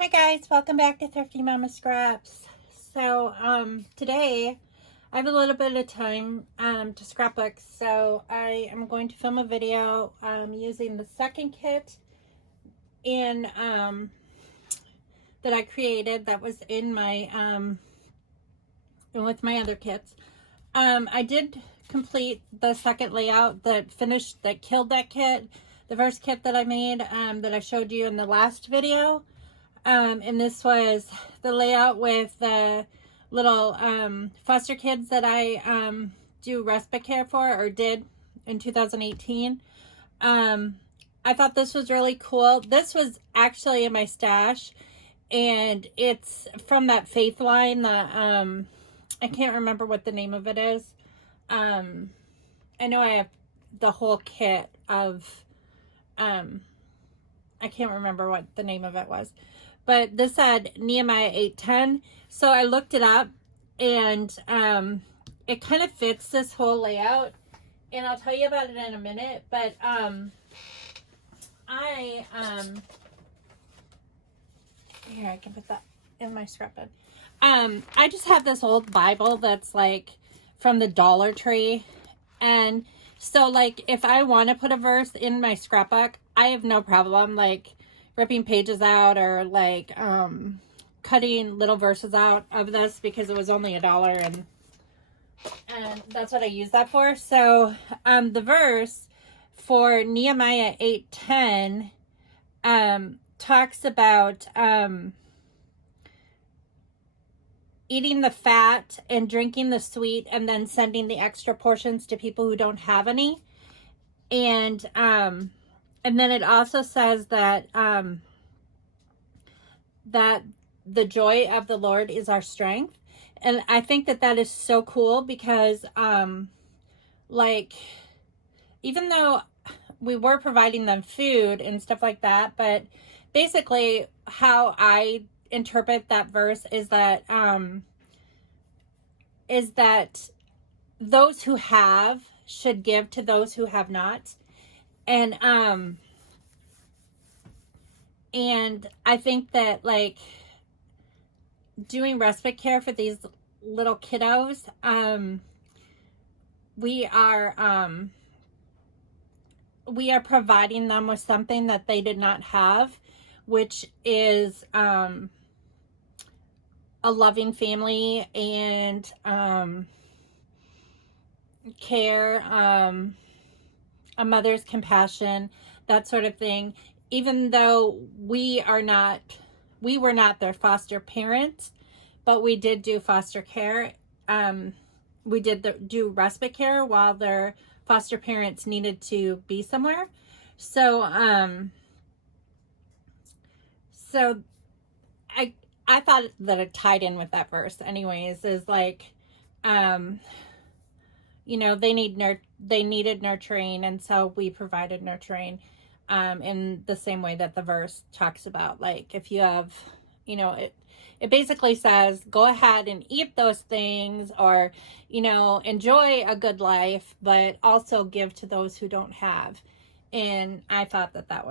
Hi guys, welcome back to Thrifty Mama Scraps. So today I have a little bit of time to scrapbook, so I am going to film a video using the second kit in that I created that was in my with my other kits. I did complete the second layout that killed that kit, the first kit that I made that I showed you in the last video. And this was the layout with the little foster kids that I do respite care for, or did in 2018. I thought this was really cool. This was actually in my stash, and it's from that Faith line. The I can't remember what the name of it is. I know I have the whole kit of I can't remember what the name of it was. But this had Nehemiah 8:10. So I looked it up, and it kind of fits this whole layout. And I'll tell you about it in a minute. But here, I can put that in my scrapbook. I just have this old Bible that's like from the Dollar Tree. And so like if I want to put a verse in my scrapbook, I have no problem like ripping pages out or like cutting little verses out of this, because it was only $1 and that's what I use that for. So the verse for Nehemiah 8:10 talks about eating the fat and drinking the sweet, and then sending the extra portions to people who don't have any. And then it also says that that the joy of the Lord is our strength. And I think that that is so cool, because like, even though we were providing them food and stuff like that, but basically how I interpret that verse is that those who have should give to those who have not. And I think that like doing respite care for these little kiddos, we are providing them with something that they did not have, which is a loving family and care, a mother's compassion, that sort of thing. Even though we were not their foster parents, but we did do foster care. We did do respite care while their foster parents needed to be somewhere. So I thought that it tied in with that verse anyways, is like, you know, they needed nurturing, and so we provided nurturing in the same way that the verse talks about. Like, if you have, you know, it basically says go ahead and eat those things, or, you know, enjoy a good life, but also give to those who don't have. And I thought that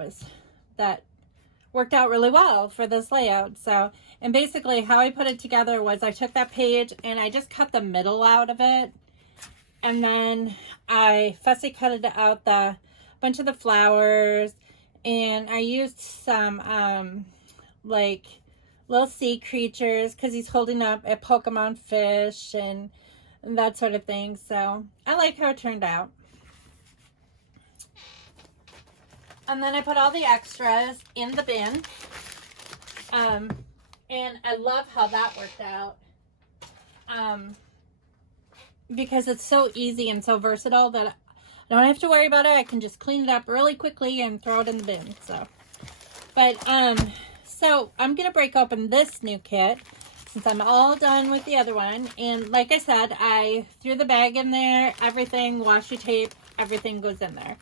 worked out really well for this layout. So, and basically how I put it together was I took that page and I just cut the middle out of it, and then I fussy cut out the bunch of the flowers, and I used some like little sea creatures, because he's holding up a Pokemon fish and that sort of thing. So I like how it turned out. And then I put all the extras in the bin, and I love how that worked out, because it's so easy and so versatile that I don't have to worry about it. I can just clean it up really quickly and throw it in the bin. So I'm going to break open this new kit since I'm all done with the other one. And like I said, I threw the bag in there, everything, washi tape, everything goes in there.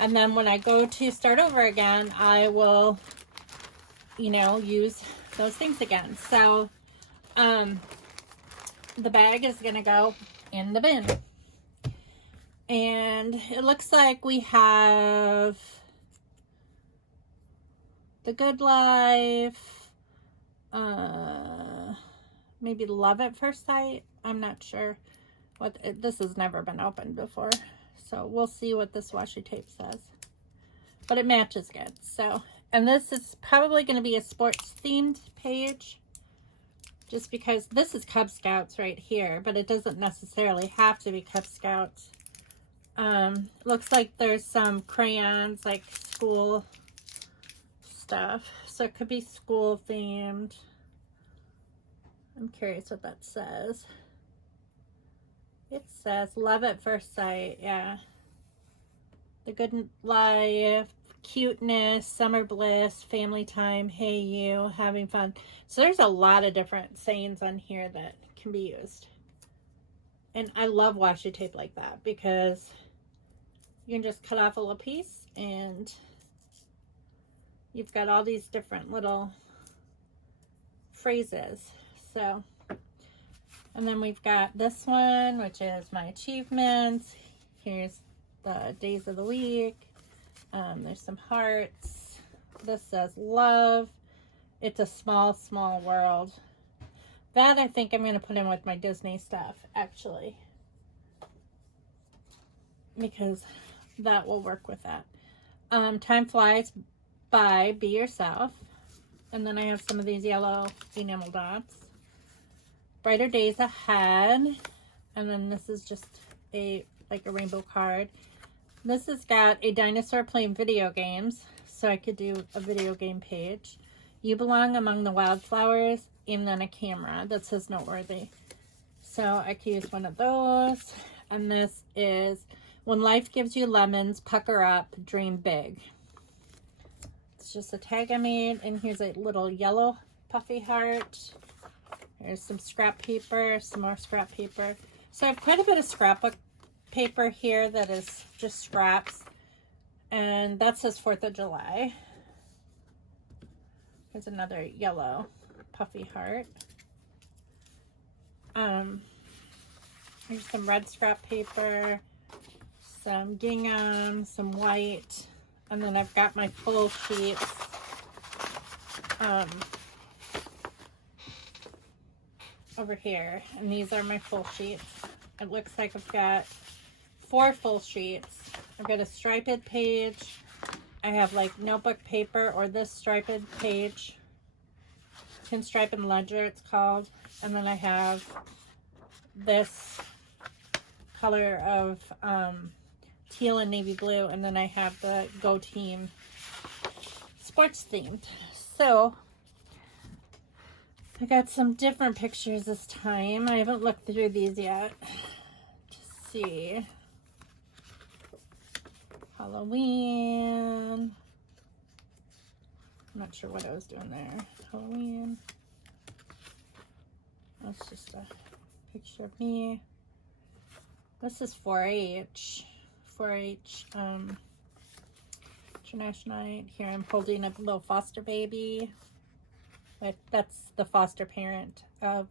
And then when I go to start over again, I will, you know, use those things again. So the bag is going to go in the bin. And it looks like we have The Good Life, maybe Love at First Sight. I'm not sure what this has never been opened before, so we'll see what this washi tape says, but it matches good. So, and this is probably going to be a sports themed page, just because this is Cub Scouts right here, but it doesn't necessarily have to be Cub Scouts. Looks like there's some crayons, like school stuff, so it could be school themed. I'm curious what that says. It says Love at First Sight. Yeah, the good life, cuteness, summer bliss, family time, hey you, having fun. So there's a lot of different sayings on here that can be used, and I love washi tape like that because you can just cut off a little piece and you've got all these different little phrases. So, and then we've got this one, which is my achievements. Here's the days of the week. There's some hearts. This says love. It's a small, small world. That I think I'm going to put in with my Disney stuff, actually, because that will work with that. Time flies by, be yourself. And then I have some of these yellow enamel dots. Brighter days ahead. And then this is just like a rainbow card. This has got a dinosaur playing video games, so I could do a video game page. You belong among the wildflowers, and then a camera that says noteworthy. So I could use one of those. And this is when life gives you lemons, pucker up, dream big. It's just a tag I made, and here's a little yellow puffy heart. There's some scrap paper, some more scrap paper. So I have quite a bit of scrapbook paper here that is just scraps, and that says 4th of July. There's another yellow puffy heart. Here's some red scrap paper, some gingham, some white, and then I've got my full sheets. Over here, and these are my full sheets. It looks like I've got 4 full sheets. I've got a striped page. I have like notebook paper, or this striped page, Pinstripe and Ledger it's called, and then I have this color of teal and navy blue, and then I have the Go Team sports themed. So I got some different pictures this time. I haven't looked through these yet to see. Halloween. I'm not sure what I was doing there. Halloween. That's just a picture of me. This is 4-H. 4-H International Night. Here I'm holding a little foster baby. But that's the foster parent of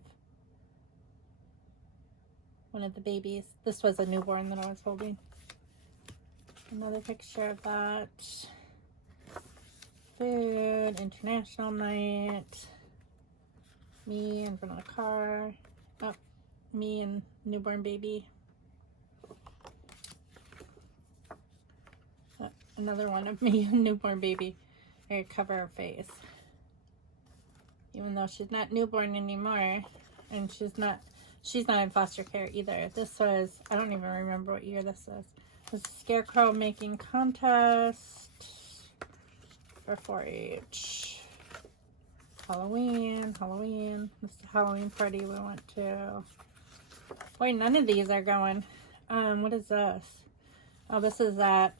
one of the babies. This was a newborn that I was holding. Another picture of that. Food, International Night. Me in front of the car. Oh, me and newborn baby. Another one of me and newborn baby. I cover her face. Even though she's not newborn anymore, and she's not in foster care either. This was, I don't even remember what year this was. This is Scarecrow making contest for 4-H. Halloween. This is the Halloween party we went to. Boy, none of these are going. What is this? Oh, this is at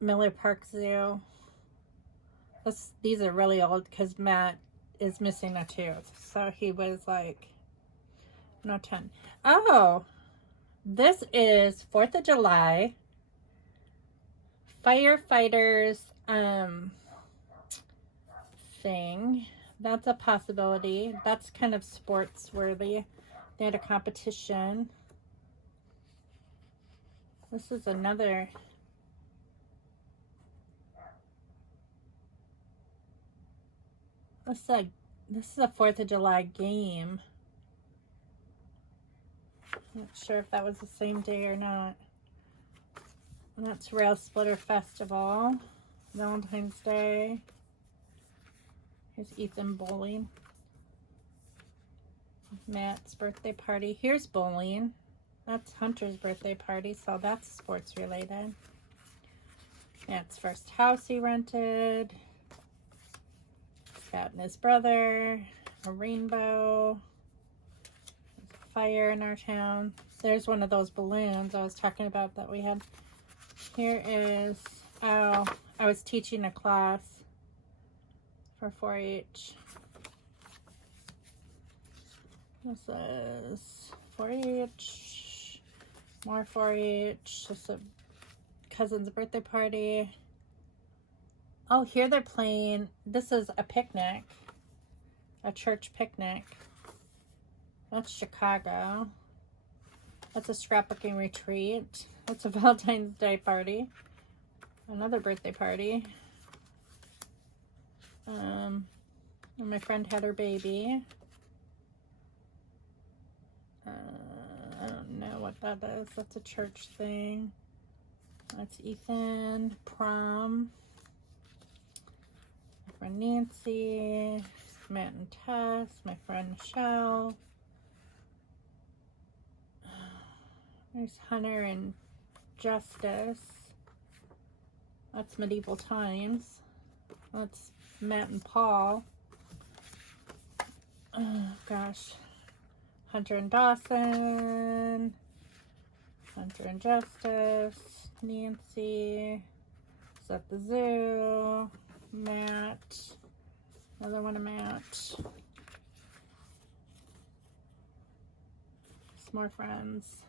Miller Park Zoo. These are really old because Matt is missing a tooth, so he was like, no 10. Oh, this is 4th of July firefighters thing. That's a possibility. That's kind of sports worthy. They had a competition. This is another. This is a This is a 4th of July game. Not sure if that was the same day or not. And that's Rail Splitter Festival. Valentine's Day. Here's Ethan bowling. Matt's birthday party. Here's bowling. That's Hunter's birthday party, so that's sports related. Matt's first house he rented. Scott and his brother. A rainbow. There's a fire in our town. There's one of those balloons I was talking about that we had. Here is, oh, I was teaching a class for 4-H. This is 4-H, more 4-H, just a cousin's birthday party. Oh, here they're playing, this is a picnic, a church picnic. That's Chicago. That's a scrapbooking retreat. That's a Valentine's Day party. Another birthday party. And my friend had her baby. I don't know what that is. That's a church thing. That's Ethan. Prom. My friend Nancy. Matt and Tess. My friend Michelle. There's Hunter and Justice. That's Medieval Times. That's Matt and Paul. Oh, gosh. Hunter and Dawson. Hunter and Justice. Nancy. Is at the zoo. Matt. Another one of Matt. Some more friends.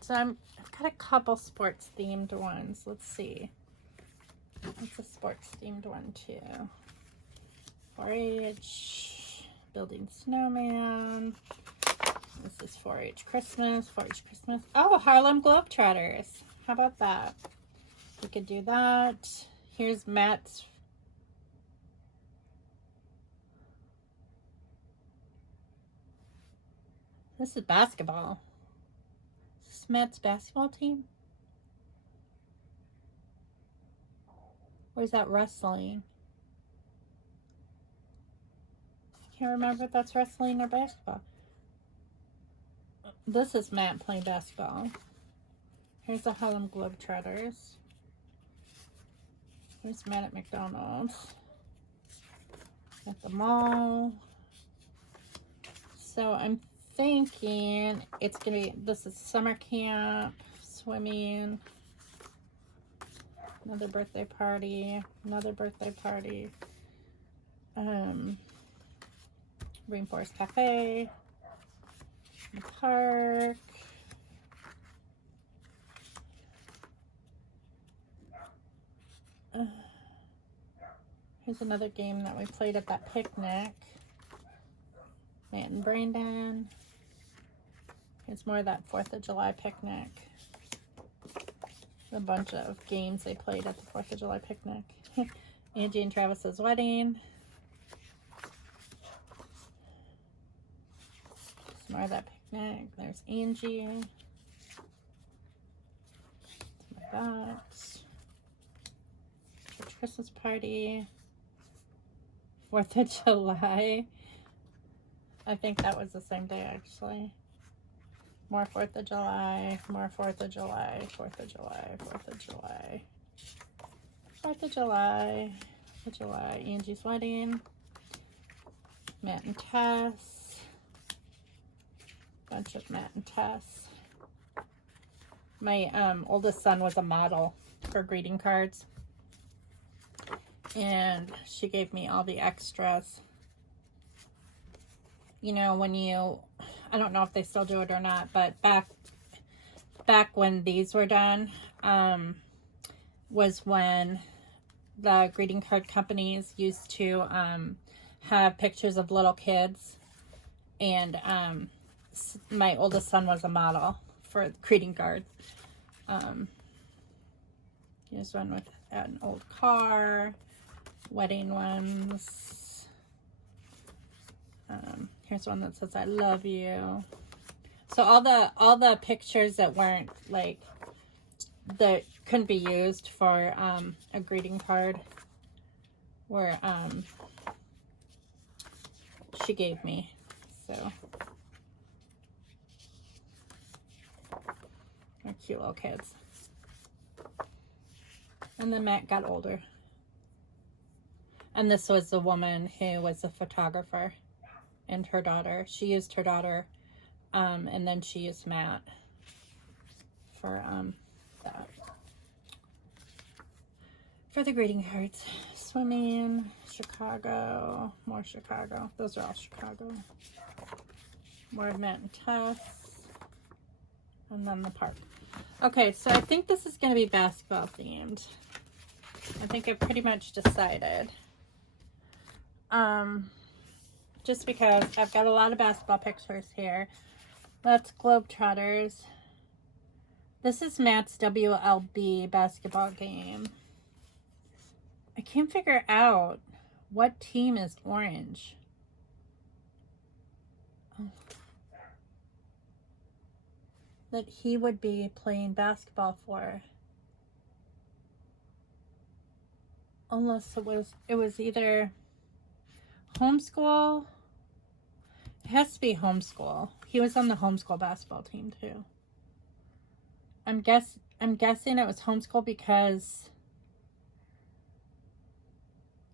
So I've got a couple sports themed ones. Let's see. It's a sports themed one too. 4-H, building snowman. This is 4-H Christmas, 4-H Christmas. Oh, Harlem Globetrotters. How about that? We could do that. Here's Matt's. This is basketball. Is this Matt's basketball team? Or is that wrestling? I can't remember if that's wrestling or basketball. This is Matt playing basketball. Here's the Harlem Globetrotters. Here's Matt at McDonald's. At the mall. So I'm thinking it's gonna be, this is summer camp, swimming, another birthday party, Rainforest Cafe, the park, here's another game that we played at that picnic, Matt and Brandon. It's more of that 4th of July picnic. A bunch of games they played at the 4th of July picnic. Angie and Travis's wedding. Some more of that picnic. There's Angie. Some of that. Church Christmas party. 4th of July. I think that was the same day actually. More 4th of July, more 4th of July, 4th of July, 4th of July, 4th of July, 4th of July, Angie's wedding, Matt and Tess, bunch of Matt and Tess. My oldest son was a model for greeting cards, and she gave me all the extras. You know, when you, I don't know if they still do it or not, but back when these were done, was when the greeting card companies used to have pictures of little kids, and my oldest son was a model for greeting cards. Here's one with an old car, wedding ones. Here's one that says I love you. So all the pictures that weren't like, that couldn't be used for a greeting card were she gave me. So they're cute little kids. And then Matt got older. And this was the woman who was a photographer and her daughter. She used her daughter, and then she used Matt for that. For the greeting cards. Swimming, Chicago, more Chicago. Those are all Chicago. More Matt and Tess. And then the park. Okay, so I think this is going to be basketball themed. I think I've pretty much decided. Just because I've got a lot of basketball pictures here. That's Globetrotters. This is Matt's WLB basketball game. I can't figure out what team is orange. Oh. That he would be playing basketball for. Unless it was either homeschool. It has to be homeschool. He was on the homeschool basketball team too. I'm guessing it was homeschool because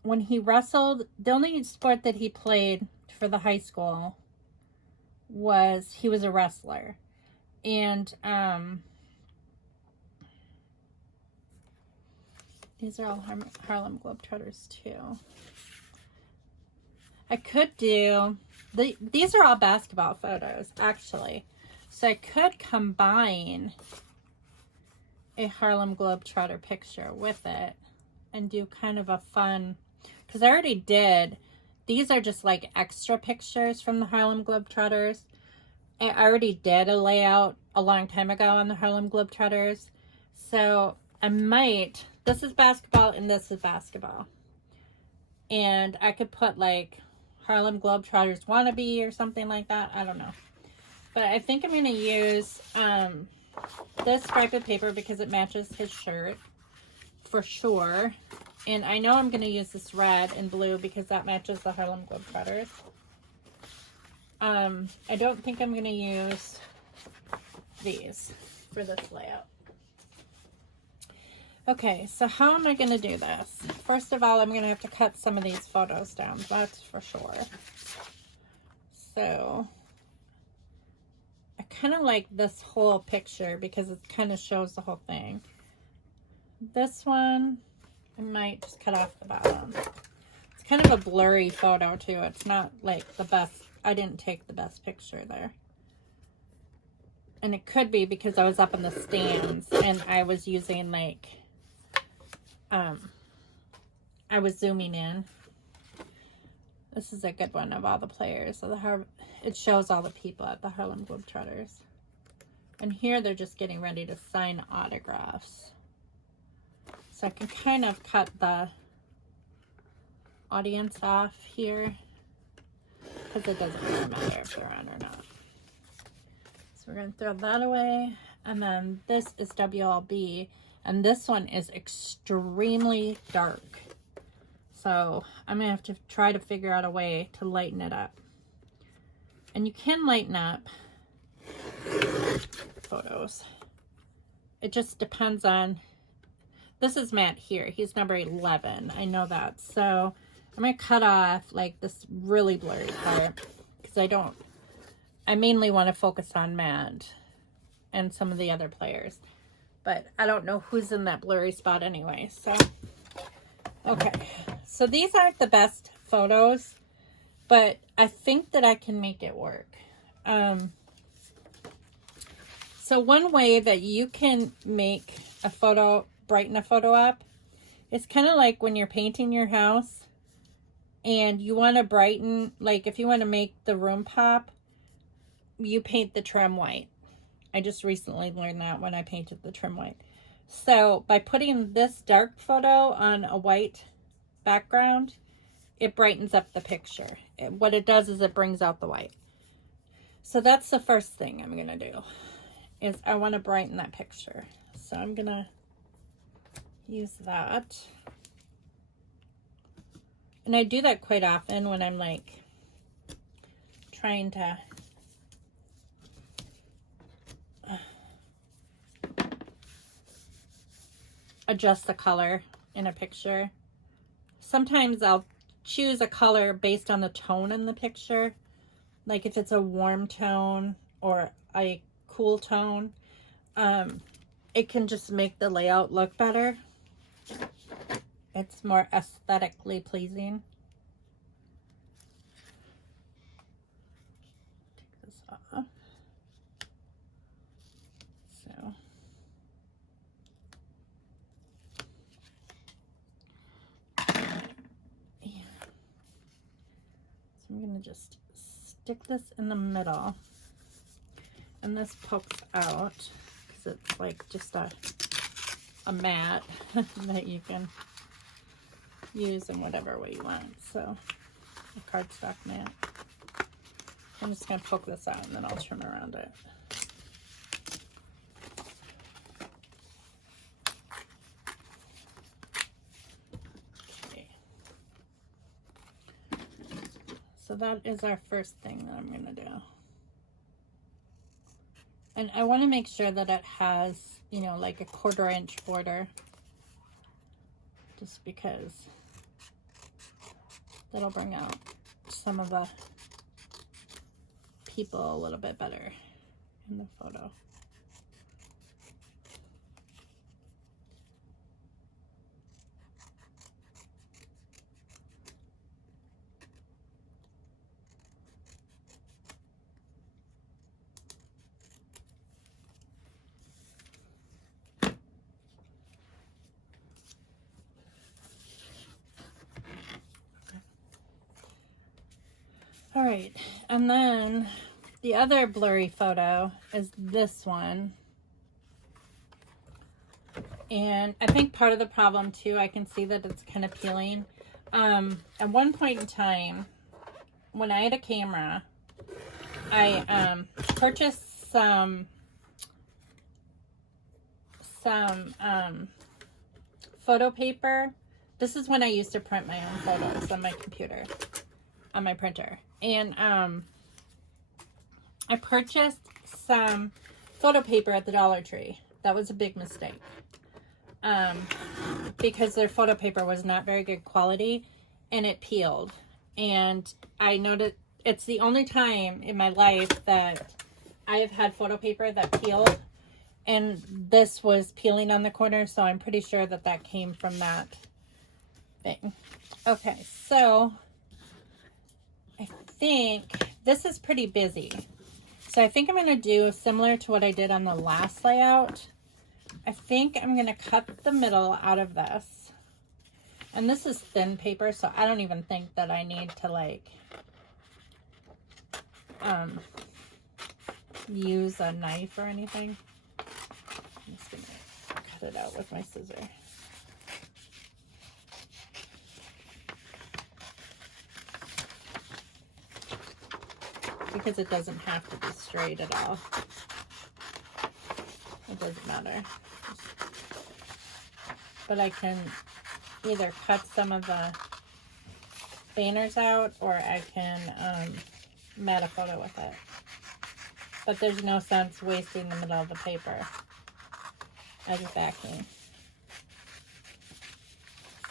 when he wrestled, the only sport that he played for the high school was he was a wrestler. And these are all Harlem Globetrotters too. I could do, these are all basketball photos actually. So I could combine a Harlem Globetrotter picture with it and do kind of a fun, because I already did, these are just like extra pictures from the Harlem Globetrotters. I already did a layout a long time ago on the Harlem Globetrotters. So I might, this is basketball and this is basketball. And I could put like Harlem Globetrotters wannabe or something like that. I don't know. But I think I'm going to use this scrapbook paper because it matches his shirt for sure. And I know I'm going to use this red and blue because that matches the Harlem Globetrotters. I don't think I'm going to use these for this layout. Okay, so how am I going to do this? First of all, I'm going to have to cut some of these photos down, that's for sure. So, I kind of like this whole picture because it kind of shows the whole thing. This one, I might just cut off the bottom. It's kind of a blurry photo too. It's not like the best. I didn't take the best picture there. And it could be because I was up in the stands and I was using like, I was zooming in. This is a good one of all the players. So it shows all the people at the Harlem Globetrotters. And here they're just getting ready to sign autographs. So I can kind of cut the audience off here because it doesn't really matter if they're on or not. So we're going to throw that away. And then this is WLB. And this one is extremely dark. So I'm going to have to try to figure out a way to lighten it up. And you can lighten up photos. It just depends on, this is Matt here. He's number 11. I know that. So I'm going to cut off like this really blurry part because I mainly want to focus on Matt and some of the other players. But I don't know who's in that blurry spot anyway. So, okay. So these aren't the best photos, but I think that I can make it work. So one way that you can make a photo, brighten a photo up, it's kind of like when you're painting your house and you want to brighten, like if you want to make the room pop, you paint the trim white. I just recently learned that when I painted the trim white. So by putting this dark photo on a white background, it brightens up the picture. What it does is it brings out the white. So that's the first thing I'm going to do, is I want to brighten that picture. So I'm going to use that. And I do that quite often when I'm like trying to adjust the color in a picture. Sometimes I'll choose a color based on the tone in the picture. Like if it's a warm tone or a cool tone, it can just make the layout look better. It's more aesthetically pleasing. Take this off. So yeah. So I'm gonna just stick this in the middle, and this pokes out because it's like just a mat that you can use in whatever way you want. So a cardstock mat. I'm just going to poke this out and then I'll trim around it. Okay. So that is our first thing that I'm going to do. And I want to make sure that it has, you know, like a 1/4 inch border. Just because that'll bring out some of the people a little bit better in the photo. All right, and then the other blurry photo is this one. And I think part of the problem too, I can see that it's kind of peeling. At one point in time, when I had a camera, I purchased some photo paper. This is when I used to print my own photos on my computer, on my printer. And I purchased some photo paper at the Dollar Tree. That was a big mistake. Because their photo paper was not very good quality and it peeled. And I noticed it's the only time in my life that I have had photo paper that peeled, and this was peeling on the corner, so I'm pretty sure that that came from that thing. Okay, so I think this is pretty busy. So I think I'm going to do similar to what I did on the last layout. I think I'm going to cut the middle out of this. And this is thin paper, so I don't even think that I need to like use a knife or anything. I'm just going to cut it out with my scissors. Because it doesn't have to be straight at all. It doesn't matter. But I can either cut some of the banners out or I can mat a photo with it. But there's no sense wasting the middle of the paper as a backing.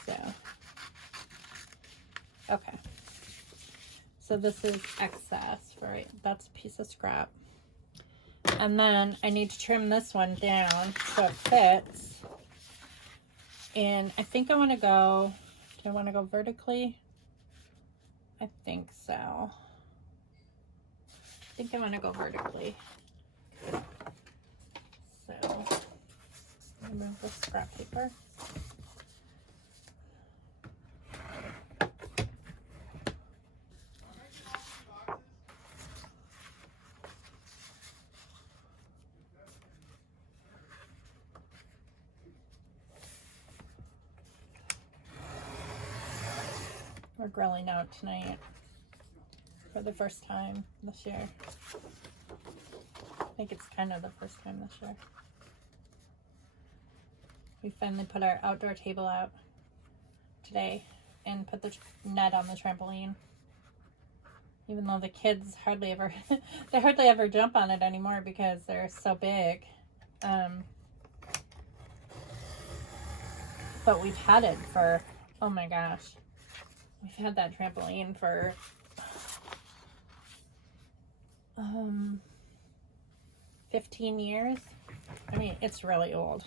So, okay. So this is excess, right? That's a piece of scrap. And then I need to trim this one down so it fits. And I think I want to go, do I want to go vertically? I think so. I think I want to go vertically. So, remove the scrap paper. We're grilling out tonight for the first time this year. I think it's kind of the first time this year. We finally put our outdoor table out today and put the net on the trampoline. Even though the kids hardly ever, they hardly ever jump on it anymore because they're so big. But we've had it for, oh my gosh, we've had that trampoline for 15 years. I mean, it's really old.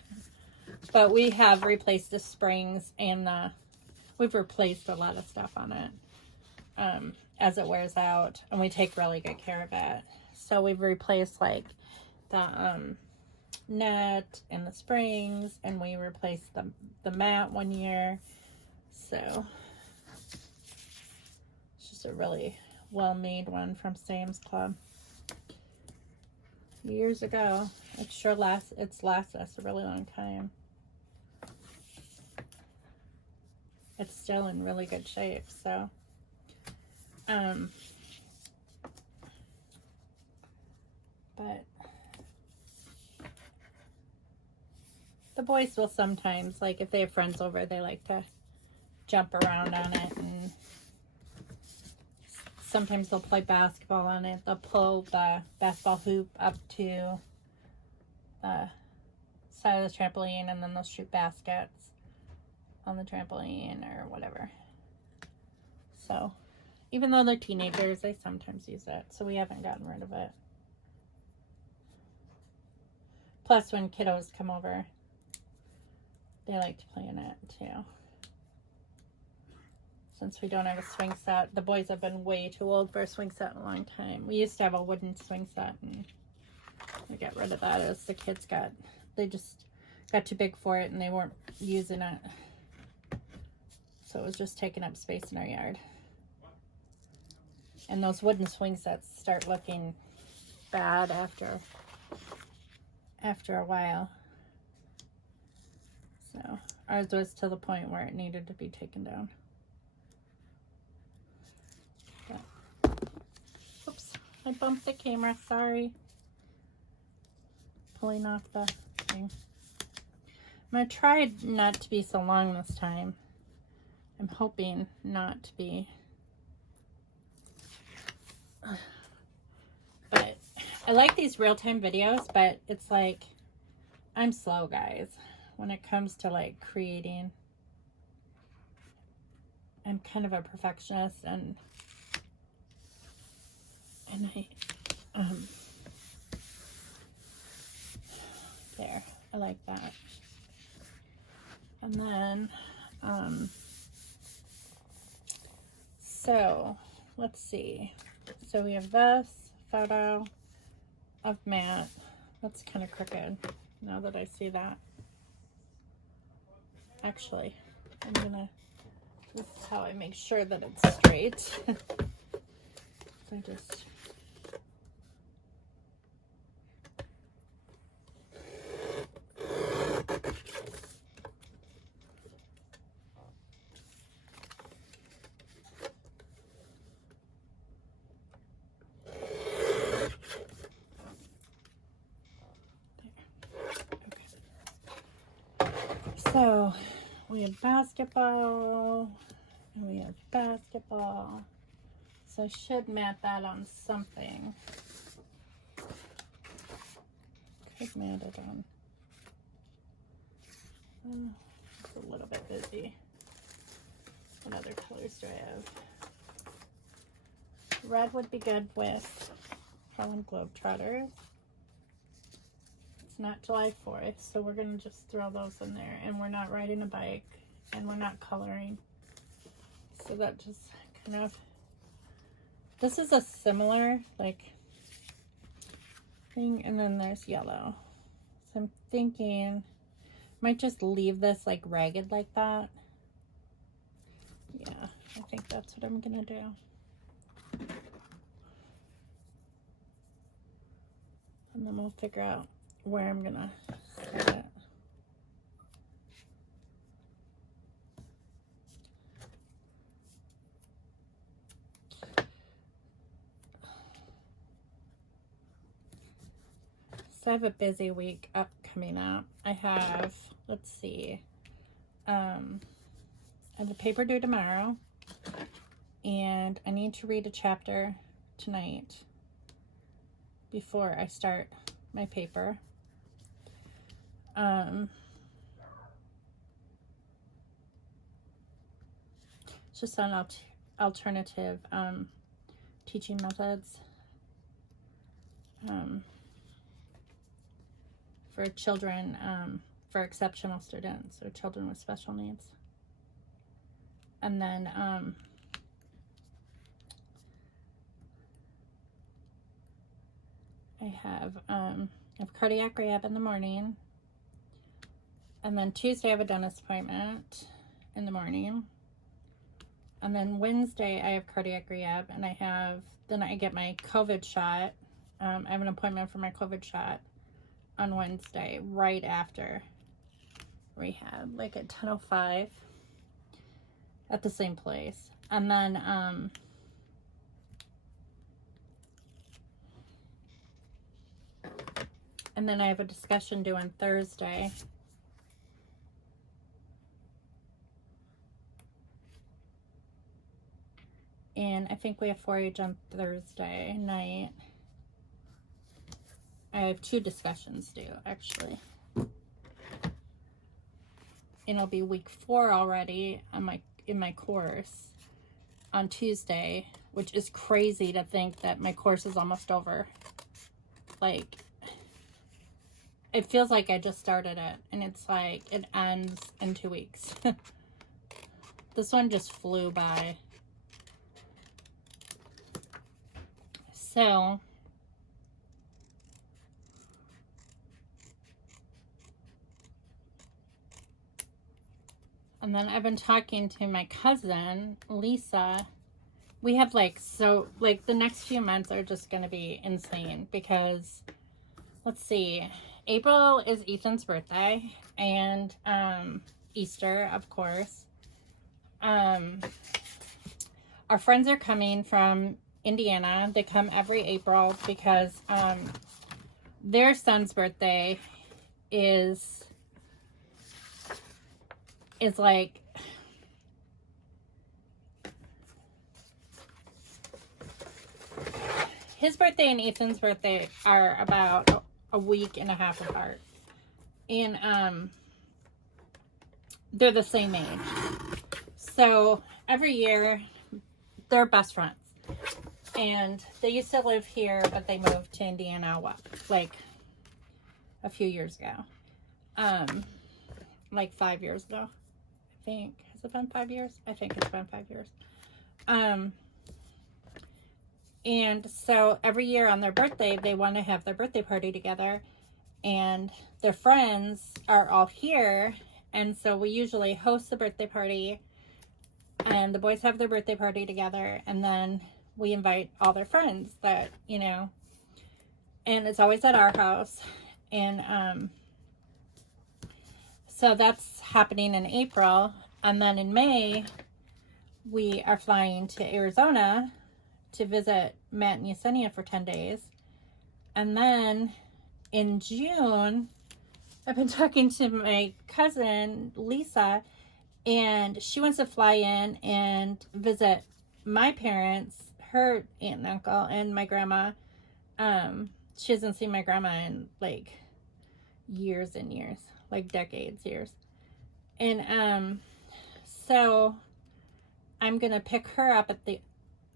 But we have replaced the springs and we've replaced a lot of stuff on it as it wears out. And we take really good care of it. So we've replaced like the net and the springs, and we replaced the mat one year. So it's just a really well-made one from Sam's Club years ago. It sure lasted us a really long time. It's still in really good shape. So but the boys will sometimes, like if they have friends over, they like to jump around on it, and sometimes they'll play basketball on it. They'll pull the basketball hoop up to the side of the trampoline, and then they'll shoot baskets on the trampoline or whatever. So even though they're teenagers, they sometimes use it. So we haven't gotten rid of it. Plus, when kiddos come over, they like to play in it too. Since we don't have a swing set, the boys have been way too old for a swing set in a long time. We used to have a wooden swing set, and we got rid of that as the kids they just got too big for it, and they weren't using it. So it was just taking up space in our yard. And those wooden swing sets start looking bad after a while. So ours was to the point where it needed to be taken down. But, oops, I bumped the camera, sorry. Pulling off the thing. I'm going to try not to be so long this time. I'm hoping not to be. But I like these real-time videos, but it's like, I'm slow, guys, when it comes to like creating. I'm kind of a perfectionist, and I there, I like that. And then so let's see. So we have this photo of Matt. That's kind of crooked now that I see that. Actually, this is how I make sure that it's straight. So I just, so we have basketball, and we have basketball. So I should mat that on something. Could mat it on. Oh, it's a little bit busy. What other colors do I have? Red would be good with Harlem Globetrotters. It's not July 4th, so we're going to just throw those in there. And we're not riding a bike, and we're not coloring. So that just kind of, this is a similar like thing, and then there's yellow. So I'm thinking I might just leave this like ragged like that. Yeah, I think that's what I'm gonna do. And then we'll figure out where I'm gonna set it. So I have a busy week coming up. I have, let's see, I have a paper due tomorrow, and I need to read a chapter tonight before I start my paper. It's just an alternative teaching methods for children, for exceptional students or children with special needs. And then I have cardiac rehab in the morning, and then Tuesday I have a dentist appointment in the morning, and then Wednesday I have cardiac rehab, and then I get my COVID shot. I have an appointment for my COVID shot on Wednesday right after rehab, like at 10:05 at the same place. And then I have a discussion due on Thursday. And I think we have 4-H on Thursday night. I have 2 discussions due, actually. And it'll be week 4 already in my course on Tuesday, which is crazy to think that my course is almost over. Like, it feels like I just started it, and it's like it ends in 2 weeks. This one just flew by. So and then I've been talking to my cousin, Lisa. We have the next few months are just going to be insane because, let's see, April is Ethan's birthday, and Easter, of course. Our friends are coming from Indiana. They come every April because their son's birthday is like his birthday and Ethan's birthday are about a week and a half apart, and they're the same age. So every year they're best friends, and they used to live here, but they moved to Indiana like a few years ago, like 5 years ago, I think. Has it been 5 years? I think it's been 5 years. And so every year on their birthday, they want to have their birthday party together, and their friends are all here, and so we usually host the birthday party, and the boys have their birthday party together, and then we invite all their friends that, and it's always at our house. And so that's happening in April. And then in May, we are flying to Arizona to visit Matt and Yesenia for 10 days. And then in June, I've been talking to my cousin, Lisa, and she wants to fly in and visit my parents, her aunt and uncle, and my grandma. She hasn't seen my grandma in like years and years, like decades, years. And so I'm gonna pick her up at the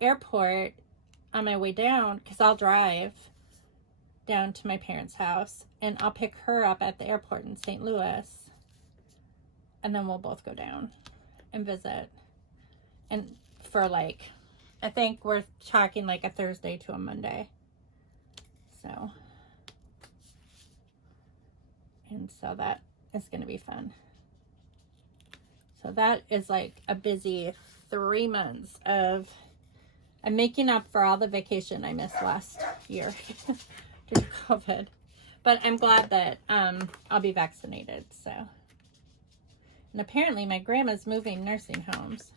airport on my way down, because I'll drive down to my parents' house, and I'll pick her up at the airport in St. Louis, and then we'll both go down and visit. And for like, I think we're talking like a Thursday to a Monday. So, and so that is going to be fun. So that is like a busy 3 months of, I'm making up for all the vacation I missed last year due to COVID. But I'm glad that I'll be vaccinated, so. And apparently my grandma's moving nursing homes,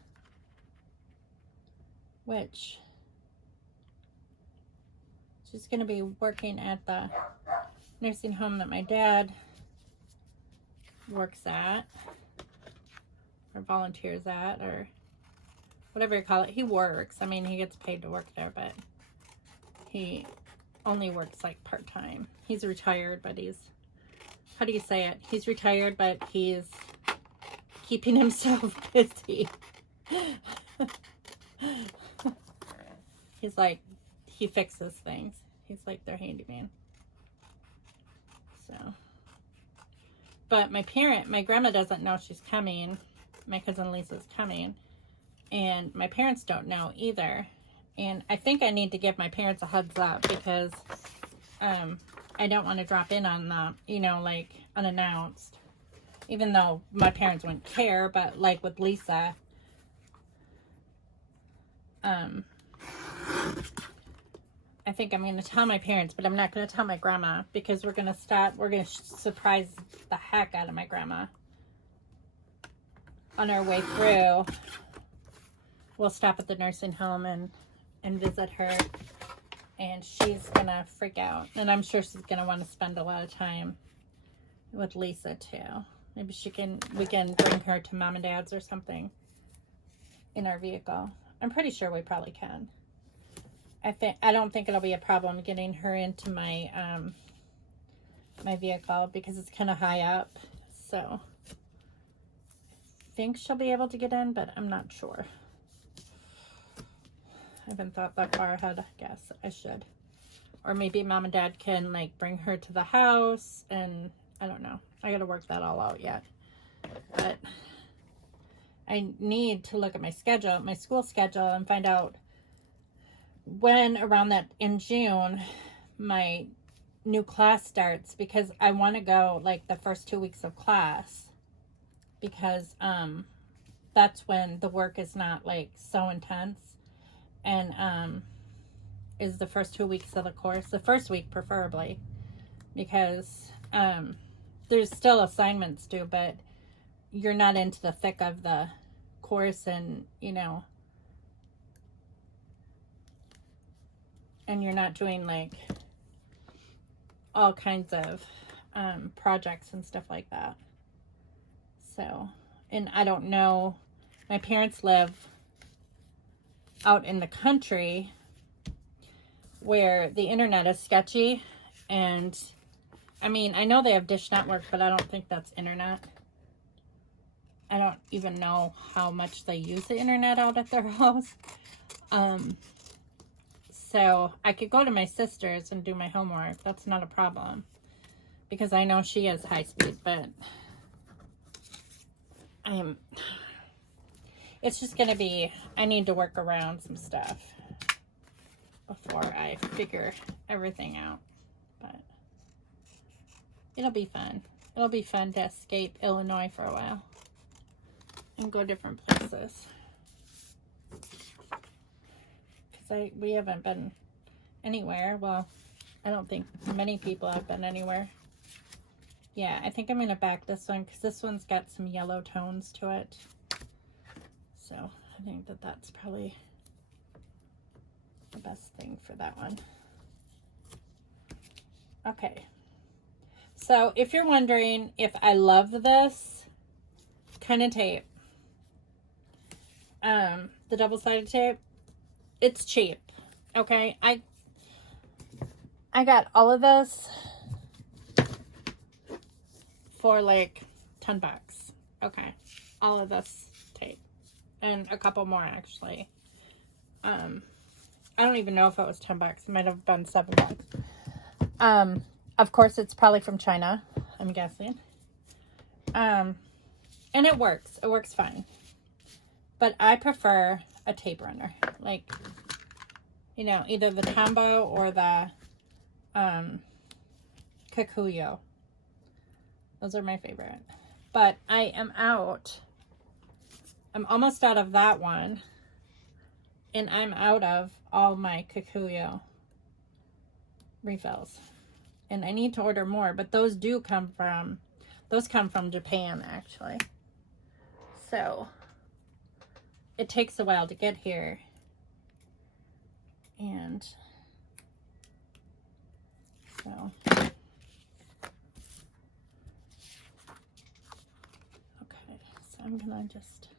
which she's going to be working at the nursing home that my dad works at, or volunteers at, or whatever you call it. He works. I mean, he gets paid to work there, but he only works like part-time. He's retired, but he's, how do you say it? He's retired, but he's keeping himself busy. He's like, he fixes things. He's like their handyman. So, but my grandma doesn't know she's coming. My cousin Lisa's coming. And my parents don't know either. And I think I need to give my parents a heads up because I don't want to drop in on them, you know, like unannounced. Even though my parents wouldn't care, but like with Lisa, I think I'm going to tell my parents, but I'm not going to tell my grandma because we're going to surprise the heck out of my grandma. On our way through, we'll stop at the nursing home and visit her, and she's going to freak out. And I'm sure she's going to want to spend a lot of time with Lisa too. Maybe we can bring her to mom and dad's or something in our vehicle. I'm pretty sure we probably can. I don't think it'll be a problem getting her into my my vehicle because it's kind of high up. So I think she'll be able to get in, but I'm not sure. I haven't thought that far ahead. I guess I should. Or maybe mom and dad can like bring her to the house, and I don't know. I got to work that all out yet. But I need to look at my schedule, my school schedule, and find out when around that in June my new class starts, because I want to go like the first 2 weeks of class, because that's when the work is not like so intense, and is the first 2 weeks of the course, the first week preferably, because there's still assignments due, but you're not into the thick of the course, and you know, and you're not doing like all kinds of projects and stuff like that. So, and I don't know, my parents live out in the country where the internet is sketchy, and I mean, I know they have Dish Network, but I don't think that's internet. I don't even know how much they use the internet out at their house. So I could go to my sister's and do my homework. That's not a problem, because I know she has high speed, but it's just going to be, I need to work around some stuff before I figure everything out. But it'll be fun. It'll be fun to escape Illinois for a while and go different places. Because we haven't been anywhere. Well, I don't think many people have been anywhere. Yeah, I think I'm going to back this one because this one's got some yellow tones to it. So I think that that's probably the best thing for that one. Okay. So if you're wondering if I love this kind of tape, the double-sided tape, it's cheap. Okay, I got all of this for like $10. Okay, all of this tape and a couple more actually. I don't even know if it was $10. It might have been $7. Of course, it's probably from China, I'm guessing. And it works. It works fine. But I prefer a tape runner, like, you know, either the Tombow or the Kikuyo. Those are my favorite. But I am out. I'm almost out of that one. And I'm out of all my Kikuyo refills. And I need to order more, but those come from Japan, actually. So it takes a while to get here. And so I'm gonna just,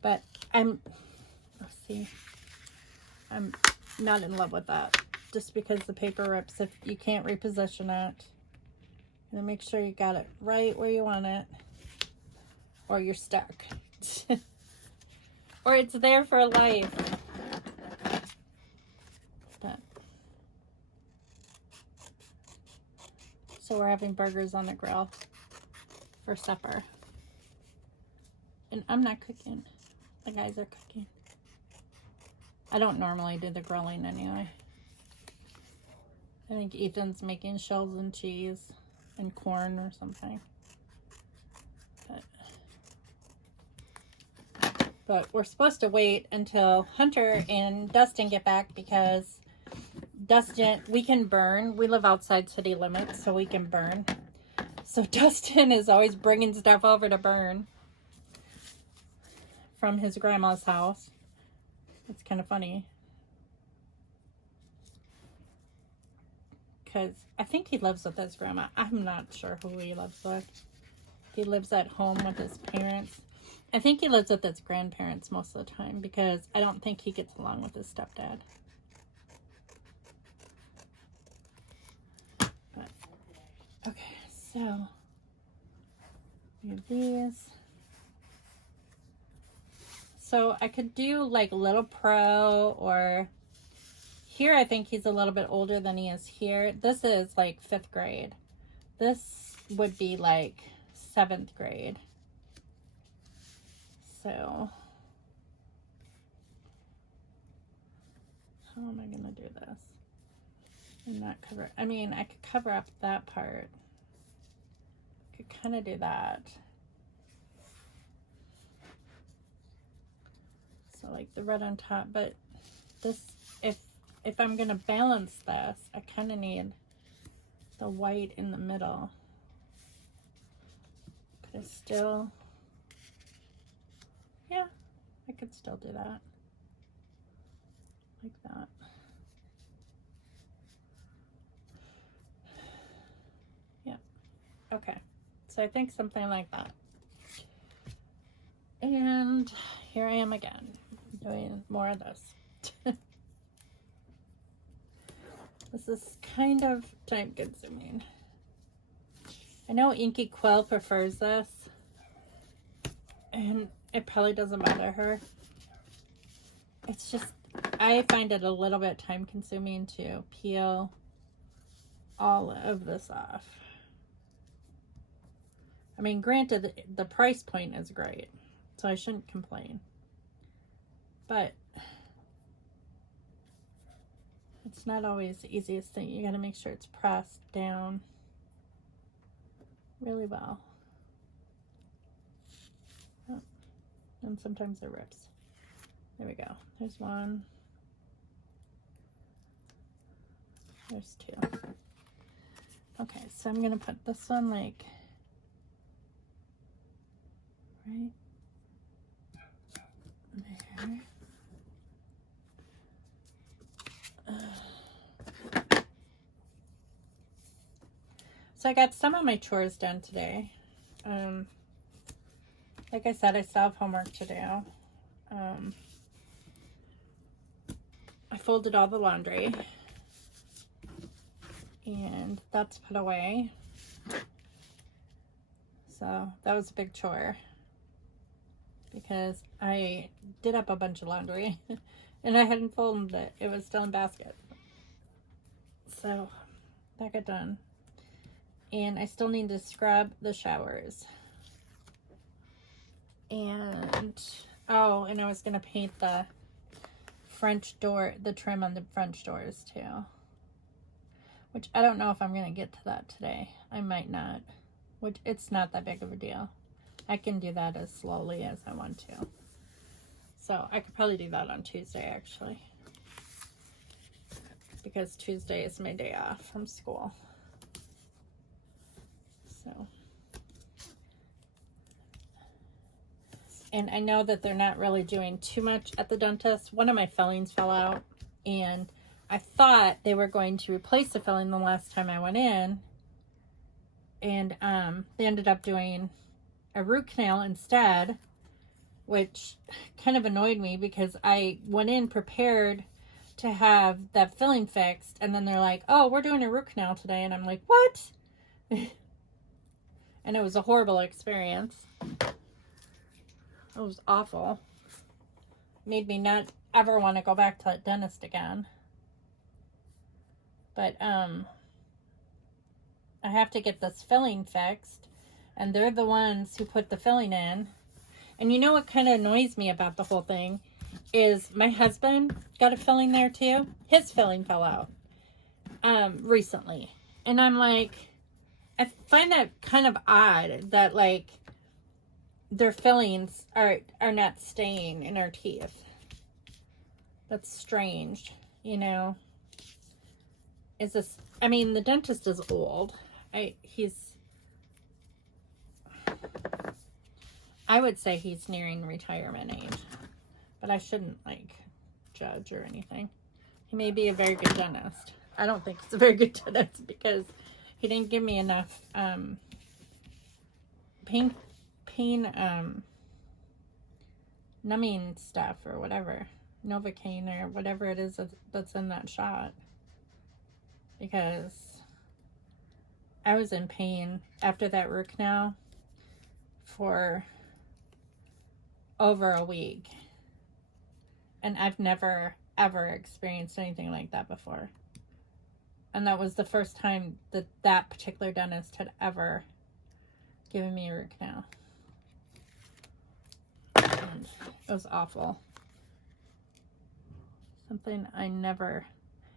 but let's see, I'm not in love with that just because the paper rips if you can't reposition it. And make sure you got it right where you want it, or you're stuck. Or it's there for life. But, so we're having burgers on the grill for supper. And I'm not cooking. The guys are cooking. I don't normally do the grilling anyway. I think Ethan's making shells and cheese and corn or something. But we're supposed to wait until Hunter and Dustin get back because Dustin, we can burn. We live outside city limits, so we can burn. So Dustin is always bringing stuff over to burn from his grandma's house. It's kind of funny. Because I think he lives with his grandma. I'm not sure who he lives with. He lives at home with his parents. I think he lives with his grandparents most of the time because I don't think he gets along with his stepdad. But, okay, so we have these. So I could do like Little Pro, or here I think he's a little bit older than he is here. This is like 5th grade. This would be like 7th grade. So, how am I going to do this? And not cover, I mean, I could cover up that part. I could kind of do that. So like the red on top, but this, if I'm going to balance this, I kind of need the white in the middle. Could I still... Yeah, I could still do that. Like that. Yeah. Okay. So I think something like that. And here I am again, doing more of this. This is kind of time consuming. I know Inky Quill prefers this. And it probably doesn't bother her. It's just, I find it a little bit time consuming to peel all of this off. I mean, granted, the price point is great, so I shouldn't complain. But it's not always the easiest thing. You gotta make sure it's pressed down really well. And sometimes it rips. There we go. There's one. There's two. Okay, so I'm gonna put this one like right there. So I got some of my chores done today. Like I said, I still have homework to do. I folded all the laundry. And that's put away. So that was a big chore. Because I did up a bunch of laundry. And I hadn't folded it. It was still in basket. So that got done. And I still need to scrub the showers. And, oh, and I was going to paint the French door, the trim on the French doors too. Which I don't know if I'm going to get to that today. I might not. Which, it's not that big of a deal. I can do that as slowly as I want to. So I could probably do that on Tuesday, actually. Because Tuesday is my day off from school. So. And I know that they're not really doing too much at the dentist. One of my fillings fell out. And I thought they were going to replace the filling the last time I went in. And they ended up doing a root canal instead, which kind of annoyed me because I went in prepared to have that filling fixed, and then they're like, oh, we're doing a root canal today, and I'm like, what? And it was a horrible experience. It was awful. Made me not ever want to go back to that dentist again. But I have to get this filling fixed, and they're the ones who put the filling in. And you know what kind of annoys me about the whole thing is my husband got a filling there too. His filling fell out recently. And I'm like, I find that kind of odd that like their fillings are not staying in our teeth. That's strange, you know. Is this, I mean, the dentist is old. I would say he's nearing retirement age, but I shouldn't like judge or anything. He may be a very good dentist. I don't think he's a very good dentist because he didn't give me enough pain numbing stuff or whatever, Novocaine or whatever it is that's in that shot, because I was in pain after that root canal for over a week, and I've never ever experienced anything like that before. And that was the first time that particular dentist had ever given me a root canal. And it was awful. Something I never,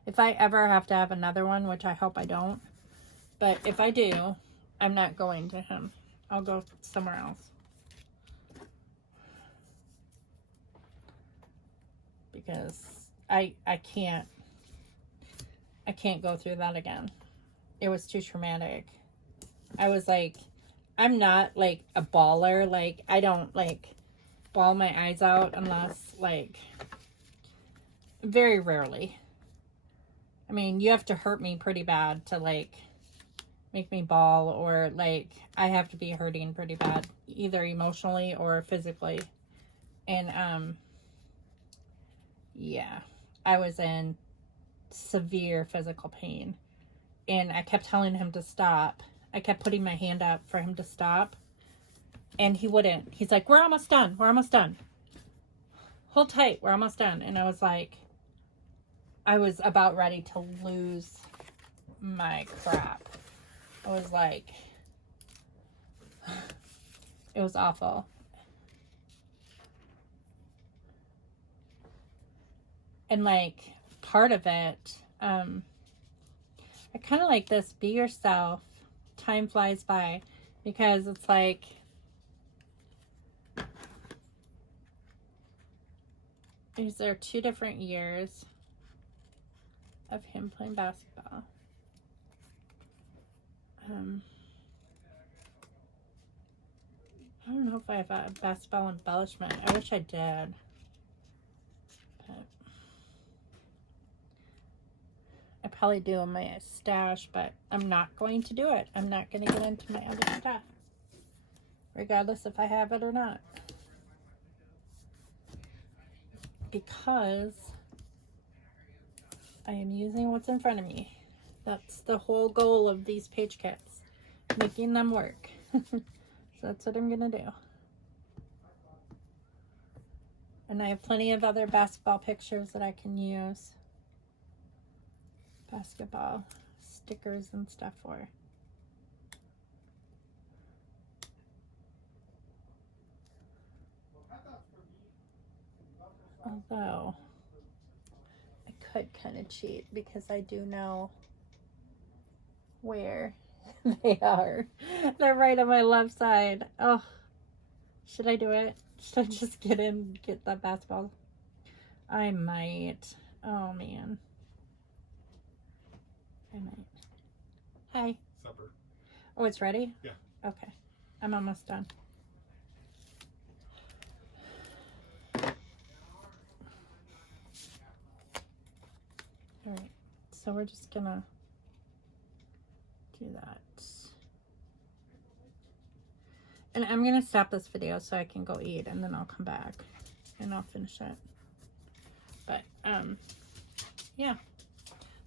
if I ever have to have another one, which I hope I don't, but if I do, I'm not going to him. I'll go somewhere else. Because I can't go through that again. It was too traumatic. I was like, I'm not like a baller. Like, I don't like bawl my eyes out unless like very rarely. I mean, you have to hurt me pretty bad to like make me bawl, or like I have to be hurting pretty bad, either emotionally or physically. And yeah, I was in severe physical pain, and I kept telling him to stop. I kept putting my hand up for him to stop, and he wouldn't. He's like, we're almost done. We're almost done. Hold tight. We're almost done. And I was like, I was about ready to lose my crap. I was like, it was awful. And like part of it, I kind of like this, be yourself, time flies by, because it's like, these are 2 different years of him playing basketball. I don't know if I have a basketball embellishment. I wish I did. But I probably do in my stash, but I'm not going to do it. I'm not going to get into my other stuff, regardless if I have it or not. Because I am using what's in front of me. That's the whole goal of these page kits, making them work. So that's what I'm gonna do. And I have plenty of other basketball pictures that I can use. Basketball stickers and stuff for. Although I could kind of cheat because I do know where they are. They're right on my left side. Oh, should I do it? Should I just get in and get that basketball? I might. Oh man, I might. Hi. Supper. Oh, it's ready? Yeah. Okay, I'm almost done. All right, so we're just gonna do that. And I'm going to stop this video so I can go eat, and then I'll come back and I'll finish it. But, yeah.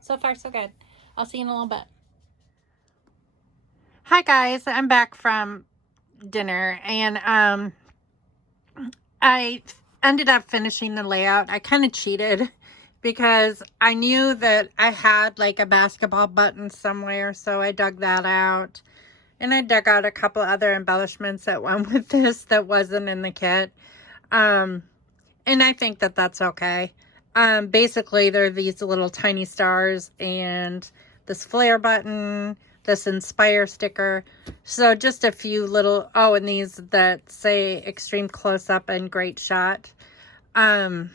So far, so good. I'll see you in a little bit. Hi, guys. I'm back from dinner, and I ended up finishing the layout. I kind of cheated because I knew that I had like a basketball button somewhere, so I dug that out. And I dug out a couple other embellishments that went with this that wasn't in the kit. And I think that that's okay. Basically, there are these little tiny stars and this flare button, this Inspire sticker. So just a few little, oh, and these that say extreme close-up and great shot. I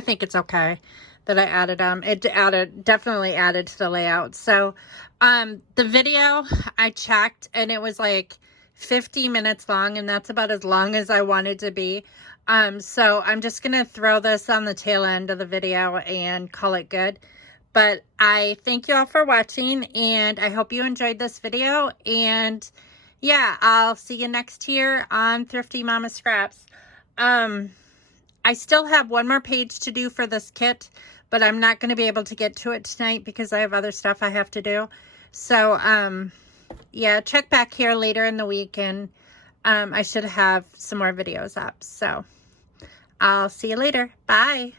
think it's okay that I added them. It definitely added to the layout. So the video I checked, and it was like 50 minutes long, and that's about as long as I wanted to be. So I'm just gonna throw this on the tail end of the video and call it good. But I thank you all for watching, and I hope you enjoyed this video. And yeah, I'll see you next year on Thrifty Mama Scraps. I still have one more page to do for this kit, but I'm not going to be able to get to it tonight because I have other stuff I have to do. So, yeah, check back here later in the week, and I should have some more videos up. So, I'll see you later. Bye.